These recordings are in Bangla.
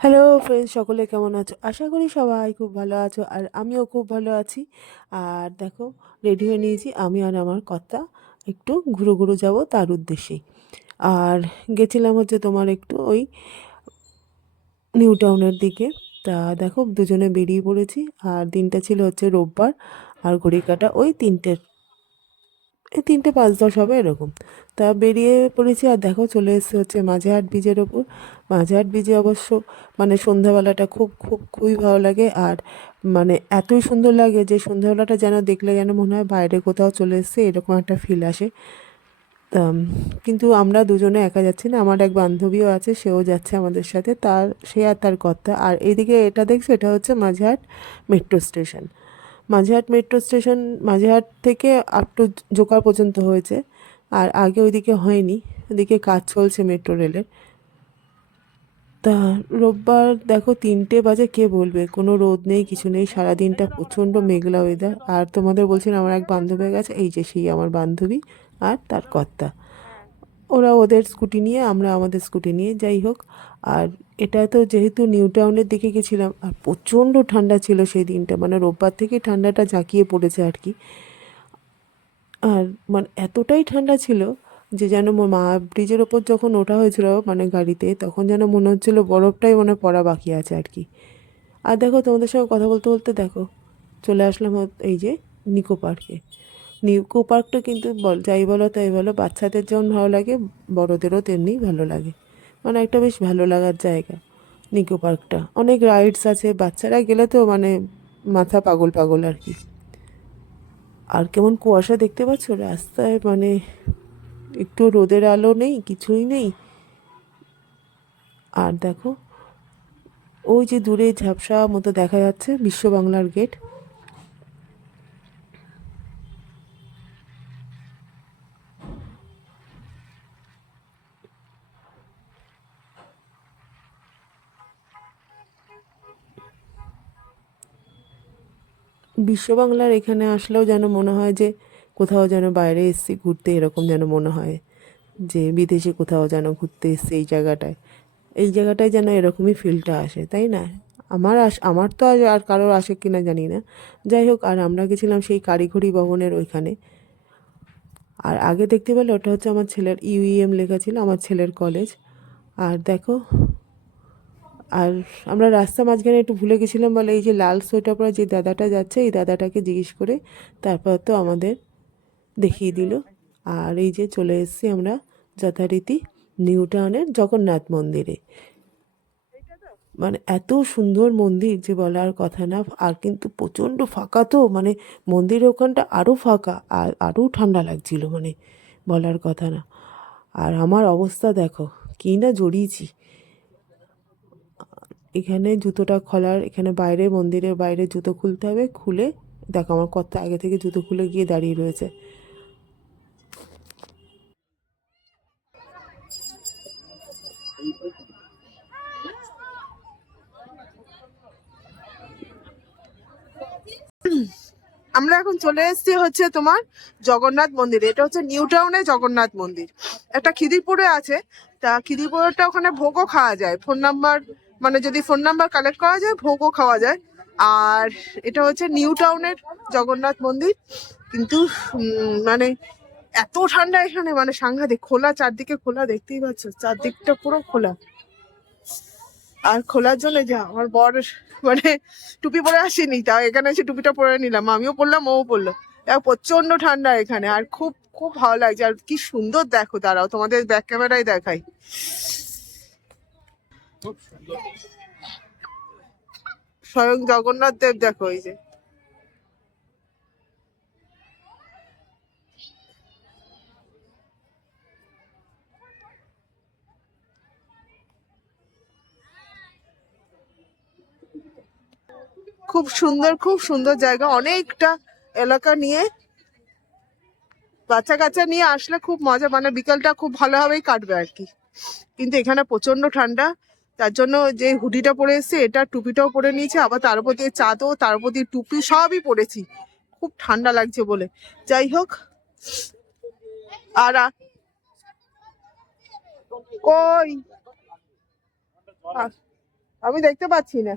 হ্যালো ফ্রেন্ডস, সকলে কেমন আছো? আশা করি সবাই খুব ভালো আছো, আর আমিও খুব ভালো আছি। আর দেখো, রেডি হয়ে নিয়েছি আমি আর আমার কর্তা, একটু ঘুরো ঘুরো যাব তার উদ্দেশ্যেই। আর গেছিলাম হচ্ছে তোমার একটু ওই নিউ টাউনের দিকে। তা দেখো, দুজনে বেরিয়ে পড়েছি। আর দিনটা ছিল হচ্ছে রোববার, আর ঘড়ি কাটা ওই 3টে, এই 3টে 5-10 হবে এরকম। তা বেরিয়ে পড়েছি, আর দেখো চলে এসেছে হচ্ছে মাঝেরহাট ব্রিজের ওপর। মাঝেরহাট ব্রিজে অবশ্য মানে সন্ধ্যাবেলাটা খুব খুব খুবই ভালো লাগে। আর মানে এতই সুন্দর লাগে যে সন্ধ্যাবেলাটা যেন দেখলে যেন মনে হয় বাইরে কোথাও চলে এসেছে, এরকম একটা ফিল আসে। তা কিন্তু আমরা দুজনে একা যাচ্ছি না, আমার এক বান্ধবীও আছে, সেও যাচ্ছে আমাদের সাথে। সে আর তার কর্তা। আর এইদিকে এটা দেখছো, এটা হচ্ছে Majerhat metro station. Majerhat metro station Majerhat থেকে আপ টু জোকার পর্যন্ত হয়েছে। আর আগে ওইদিকে হয়নি, ওইদিকে কাজ চলছে মেট্রো রেলের। তা রোববার দেখো 3টে বাজে, কে বলবে কোনো রোদ নেই কিছু নেই, সারাদিনটা প্রচণ্ড মেঘলা ওয়েদার। আর তোমাদের বলছিলাম আমার এক বান্ধবী গেছে, এই যে সেই আমার বান্ধবী আর তার কর্তা। ওরা ওদের স্কুটি নিয়ে, আমরা আমাদের স্কুটি নিয়ে, যাই হোক। আর এটা তো যেহেতু নিউ টাউনের দিকে গেছিলাম, আর প্রচণ্ড ঠান্ডা ছিল সেই দিনটা, মানে রোববার থেকে ঠান্ডাটা জাঁকিয়ে পড়েছে আর কি। আর মানে এতটাই ঠান্ডা ছিল যে যেন মা ব্রিজের ওপর যখন ওঠা হয়েছিল মানে গাড়িতে, তখন যেন মনে হচ্ছিল বরফটাই মনে হয় পড়া বাকি আছে আর কি। আর দেখো, তোমাদের সঙ্গে কথা বলতে বলতে দেখো চলে আসলাম এই যে নিকো পার্কে। নিকো পার্কটা কিন্তু যাই বলো তাই বলো, বাচ্চাদের যেমন ভালো লাগে, বড়োদেরও তেমনি ভালো লাগে। মানে একটা বেশ ভালো লাগার জায়গা নিকো পার্কটা। অনেক রাইডস আছে, বাচ্চারা গেলে তো মানে মাথা পাগল পাগল আর কি। আর কেমন কুয়াশা দেখতে পাচ্ছ রাস্তায়, মানে একটু রোদের আলো নেই, কিছুই নেই। আর দেখো, ওই যে দূরে ঝাপসা মতো দেখা যাচ্ছে বিশ্ব বাংলার গেট। বিশ্ব বাংলার এখানে আসলেও যেন মনে হয় যে কোথাও যেন বাইরে এসেছি ঘুরতে, এরকম যেন মনে হয় যে বিদেশে কোথাও যেন ঘুরতে এসেছি এই জায়গাটায়। এই জায়গাটায় যেন এরকমই ফিলটা আসে, তাই না? আমার তো আর কারোর আসে কিনা জানি না। যাই হোক, আর আমরা গেছিলাম সেই কারিগরি ভবনের ওইখানে। আর আগে দেখতে পেলে ওটা হচ্ছে আমার ছেলের ইউইএম লেখা ছিল, আমার ছেলের কলেজ। আর দেখো, আর আমরা রাস্তা মাঝখানে একটু ভুলে গেছিলাম বলে এই যে লাল সোয়েটার পরা যে দাদাটা যাচ্ছে, এই দাদাটাকে জিজ্ঞেস করে তারপর তো আমাদের দেখিয়ে দিল। আর এই যে চলে এসেছি আমরা যথারীতি নিউ টাউনের জগন্নাথ মন্দিরে। মানে এত সুন্দর মন্দির যে বলার কথা না। আর কিন্তু প্রচণ্ড ফাঁকা, তো মানে মন্দিরের ওখানটা আরও ফাঁকা, আর আরও ঠান্ডা লাগছিল, মানে বলার কথা না। আর আমার অবস্থা দেখো, কী না জড়িয়েছি। এখানে জুতোটা খোলার, এখানে বাইরে মন্দিরের বাইরে জুতো খুলতে হবে, খুলে দেখো আমার কত আগে থেকে জুতো খুলে গিয়ে দাঁড়িয়ে রয়েছে। আমরা এখন চলে এসেছি হচ্ছে তোমার জগন্নাথ মন্দির। এটা হচ্ছে নিউ টাউনে জগন্নাথ মন্দির, একটা খিদিরপুরে আছে। তা খিদিরপুরটা ওখানে ভোগও খাওয়া যায়, ফোন নাম্বার মানে যদি ফোন নাম্বার কালেক্ট করা যায় ভোগও খাওয়া যায়। আর এটা হচ্ছে নিউ টাউনের জগন্নাথ মন্দির। কিন্তু মানে এত ঠান্ডা এখানে, মানে সাংঘাতিক। খোলা, চারদিকে খোলা, দেখতেই পাচ্ছ চারদিকটা পুরো খোলা। আর খোলার জন্য যা আমার বর মানে টুপি পরে আসেনি, তাও এখানে এসে টুপিটা পরে নিলাম, আমিও পরলাম ও পরলো। প্রচন্ড ঠান্ডা এখানে, আর খুব খুব ভালো লাগছে। আর কি সুন্দর দেখো, দাঁড়াও তোমাদের ব্যাক ক্যামেরায় দেখাই। স্বয়ং জগন্নাথ দেব দেখো, এই যে খুব সুন্দর, খুব সুন্দর জায়গা, অনেকটা এলাকা নিয়ে। বাচ্চা কাচ্চা নিয়ে আসলে খুব মজা, মানে বিকালটা খুব ভালোভাবেই কাটবে আর কি। কিন্তু এখানে প্রচন্ড ঠান্ডা, তার জন্য যে হুডিটা পরে এসেছে, এটা টুপিটাও পরে নিয়েছে, আবার তার উপর দিয়ে চাদর, তার উপর দিয়ে টুপি, সবই পরেছি। খুব ঠান্ডা লাগছে বলে। যাই হোক। আর কই আমি দেখতে পাচ্ছি না।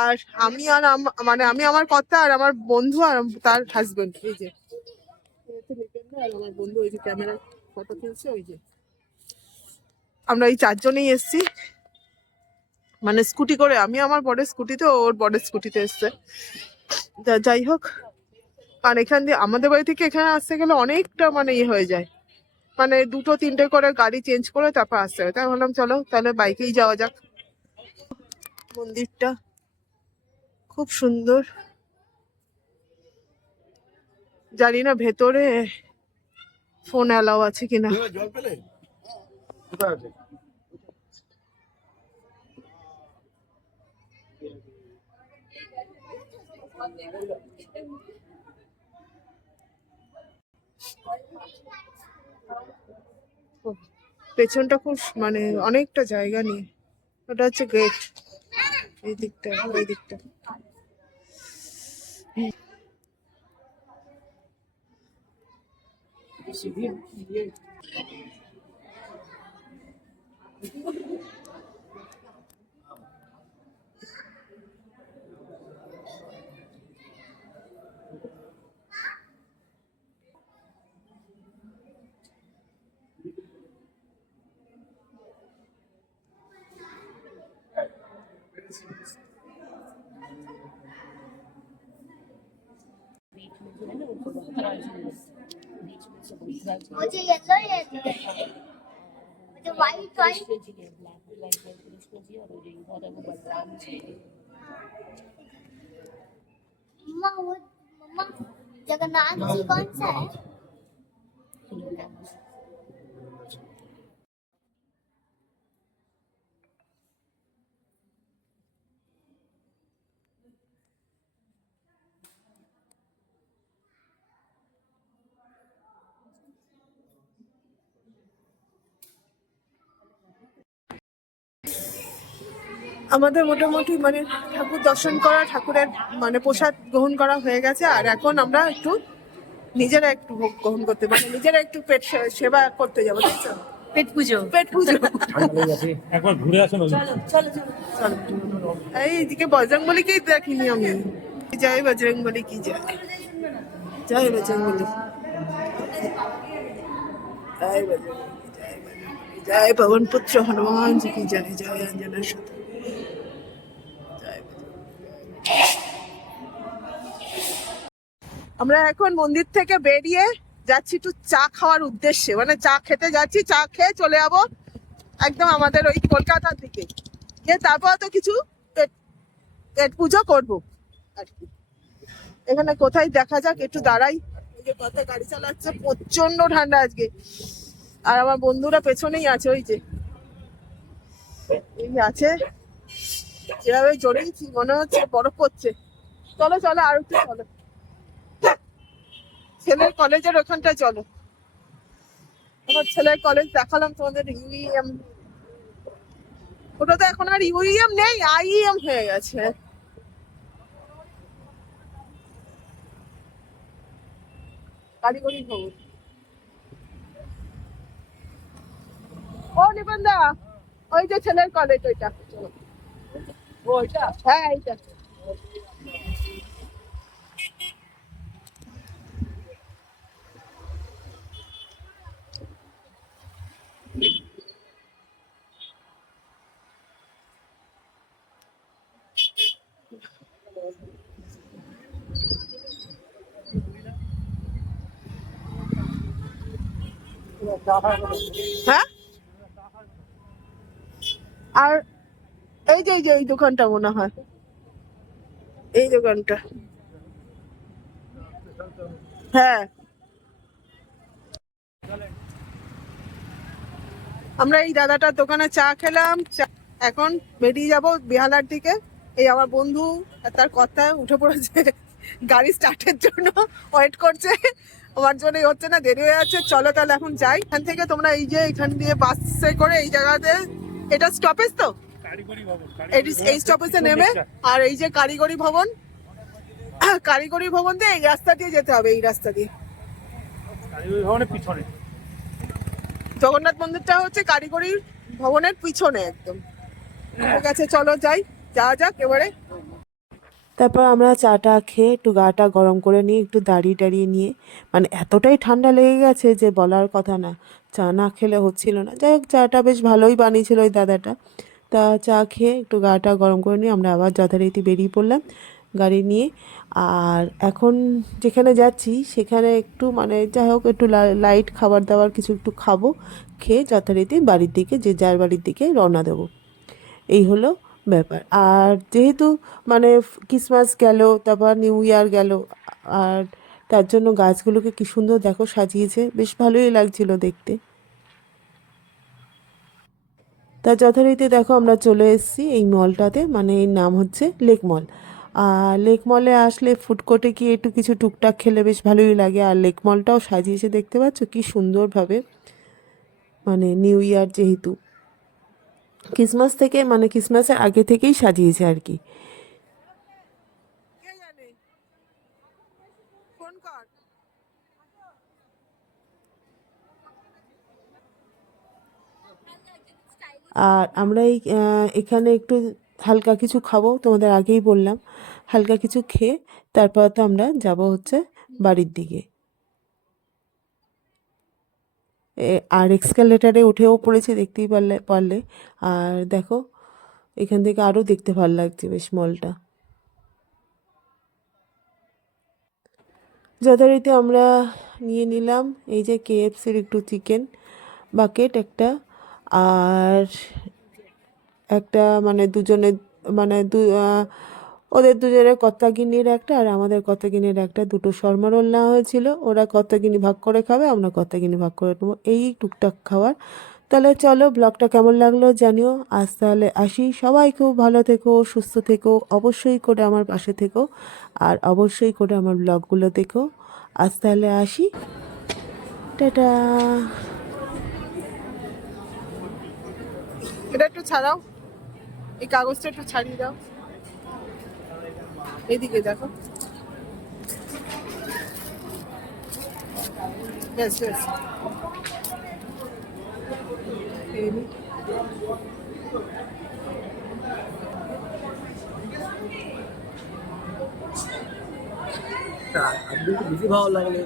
আর আমি আর মানে আমি আমার কর্তা আর আমার বন্ধু আর তার হাজবেন্ড, এই যে আর আমার বন্ধু ওই যে ক্যামেরা ফটো তুলছে, ওই যে আমরা এই চারজনেই এসছি, মানে স্কুটি করে। আমি আমার বড়ের স্কুটিতে, ওর বড়ের স্কুটিতে এসছে। যাই হোক, আর এখান দিয়ে আমাদের বাড়ি থেকে এখানে আসতে গেলে অনেকটা মানে ইয়ে হয়ে যায়, মানে 2-3টে করে গাড়ি চেঞ্জ করে তারপর আসতে হবে। তাই বললাম চলো তাহলে বাইকেই যাওয়া যাক। মন্দিরটা খুব সুন্দর, জানি না ভেতরে ফোন অ্যালাউ আছে কিনা। পেছনটা খুব মানে অনেকটা জায়গা নিয়ে, ওটা হচ্ছে গেট, এই দিকটা এই দিকটা। मुझे येलो मुझे वाइट वाइट मम्मा वो मम्मा जगन्नाथ जी कौन सा है? আমাদের মোটামুটি মানে ঠাকুর দর্শন করা, ঠাকুরের মানে প্রসাদ গ্রহণ করা হয়ে গেছে। আর এখন আমরা একটু নিজেরা একটু ভোগ গ্রহণ করতে, মানে নিজেরা একটু পেট সেবা করতে যাবো, তাই তো? পেট পুজো, পেট পুজো। একবার ঘুরে আসুন। এইদিকে বজরংবলীকেই দেখিনি আমি। জয় বজরংবলী কি জয়, জয় বজরংবলী, জয় বজরংবলী, জয় पवन पुत्र हनुमान जी की जय, जय अंजना सुत। আমরা এখন মন্দির থেকে বেরিয়ে যাচ্ছি একটু চা খাওয়ার উদ্দেশ্যে, মানে চা খেতে যাচ্ছি, চা খেয়ে চলে যাবো একদম আমাদের ওই কলকাতার দিকে গিয়ে তারপর তো কিছু পেট পুজো করবো আর কি। এখানে কোথায় দেখা যাক, একটু দাঁড়াই। এই যে কথা গাড়ি চালাচ্ছে, প্রচন্ড ঠান্ডা আজকে। আর আমার বন্ধুরা পেছনেই আছে, ওই যে এই আছে, যেভাবে জড়িয়েছি মনে হচ্ছে বরফ পড়ছে। চলো চলো আর একটু চলো, ছেলের কলেজের ওখানটায় চলো। আমার ছেলের কলেজ দেখালাম তোমাদের, ইউইএম। ওটা তো এখন আর ইউইএম নেই, আইইএম হয়ে গেছে। কারিগরি ভবন। ও নিবন্ধা, ওই যে ছেলের কলেজ, ওইটা ওইটা, হ্যাঁ এইটা। হ্যাঁ, আর এই যে এই দোকানটা মনে হয়, এই দোকানটা, হ্যাঁ। আমরা এই দাদাটার দোকানে চা খেলাম, এখন বেরিয়ে যাব বেহালার দিকে। এই আমার বন্ধু আর তার কথা উঠে পড়েছে গাড়ি স্টার্টের জন্য, ওয়েট করছে। আমার জন্যই হচ্ছে না, দেরি হয়ে যাচ্ছে। চলো তাহলে এখন যাই এখান থেকে। তোমরা এই যে এখান দিয়ে বাসে করে এই জায়গাতে, এটা স্টপেজ তো, এই স্টপেজে নেমে আর এই যে কারিগরি ভবন, কারিগরি ভবন দিয়ে এই রাস্তা দিয়ে যেতে হবে, এই রাস্তা দিয়ে। কারিগরি ভবনের পিছনে জগন্নাথ মন্দিরটা হচ্ছে কারিগরি ভবনের পিছনে একদম। ঠিক আছে, চলো যাই, যাওয়া যাক এবারে। তারপর আমরা চাটা খেয়ে একটু গাটা গরম করে নিয়ে একটু দাঁড়িয়ে টাড়িয়ে নিয়ে, মানে এতটাই ঠান্ডা লেগে গেছে যে বলার কথা না, চা না খেলে হচ্ছিল না। যাই হোক, চাটা বেশ ভালোই বানিয়েছিল ওই দাদাটা। তা চা খেয়ে একটু গাটা গরম করে নিয়ে আমরা আবার যথারীতি বেরিয়ে পড়লাম গাড়ি নিয়ে। আর এখন যেখানে যাচ্ছি সেখানে একটু মানে যাই হোক একটু লাইট খাবার দাবার কিছু একটু খাবো, খেয়ে যথারীতি বাড়ির দিকে, যে যার বাড়ির দিকে রওনা দেবো। এই হলো ব্যাপার। আর যেহেতু মানে ক্রিসমাস গেল, তারপর নিউ ইয়ার গেল, আর তার জন্য গাছগুলোকে কি সুন্দর দেখো সাজিয়েছে, বেশ ভালোই লাগছিল দেখতে। তা যথারীতি দেখো আমরা চলে এসেছি এই মলটাতে, মানে এর নাম হচ্ছে লেক মল। আর লেক মলে আসলে ফুড কোর্টে গিয়ে একটু কিছু টুকটাক খেলে বেশ ভালোই লাগে। আর লেক মলটাও সাজিয়েছে, দেখতে পাচ্ছ কি সুন্দরভাবে, মানে নিউ ইয়ার যেহেতু, ক্রিসমাস থেকে মানে ক্রিসমাসের আগে থেকেই সাজিয়েছে আর কি। আর আমরা এখানে একটু হালকা কিছু খাবো, তোমাদের আগেই বললাম। হালকা কিছু খেয়ে তারপর তো আমরা যাব হচ্ছে বাড়ির দিকে। আর এক্সকালেটারে উঠেও পড়েছি, দেখতেই পারলে। আর দেখো এখান থেকে আরও দেখতে ভালো লাগছে বেশ মলটা। যথারীতি আমরা নিয়ে নিলাম এই যে কেএফসির একটু চিকেন বাকেট একটা, আর একটা মানে দুজনের, মানে ওদের দুজনের কর্তাগিন্নির একটা আর আমাদের কর্তাগিন্নির একটা, দুটো শর্মা রোল নেওয়া হয়েছিল। ওরা কর্তাগিন্নি ভাগ করে খাবে, আমরা কর্তাগিন্নি ভাগ করে নেবো, এই টুকটাক খাবার। তাহলে চলো, ব্লগটা কেমন লাগলো জানিও। আজ তাহলে আসি, সবাই খুব ভালো থেকো, সুস্থ থেকো, অবশ্যই করে আমার পাশে থেকো, আর অবশ্যই করে আমার ব্লগগুলো দেখো। আজ তাহলে আসি, টাটা। এটা একটু ছাড়াও, এই কাগজটা একটু ছাড়িয়ে দাও, এইদিকে দেখো। ব্যাস ব্যাস, এই নে। আজকে একটু বেশি ভালো লাগলে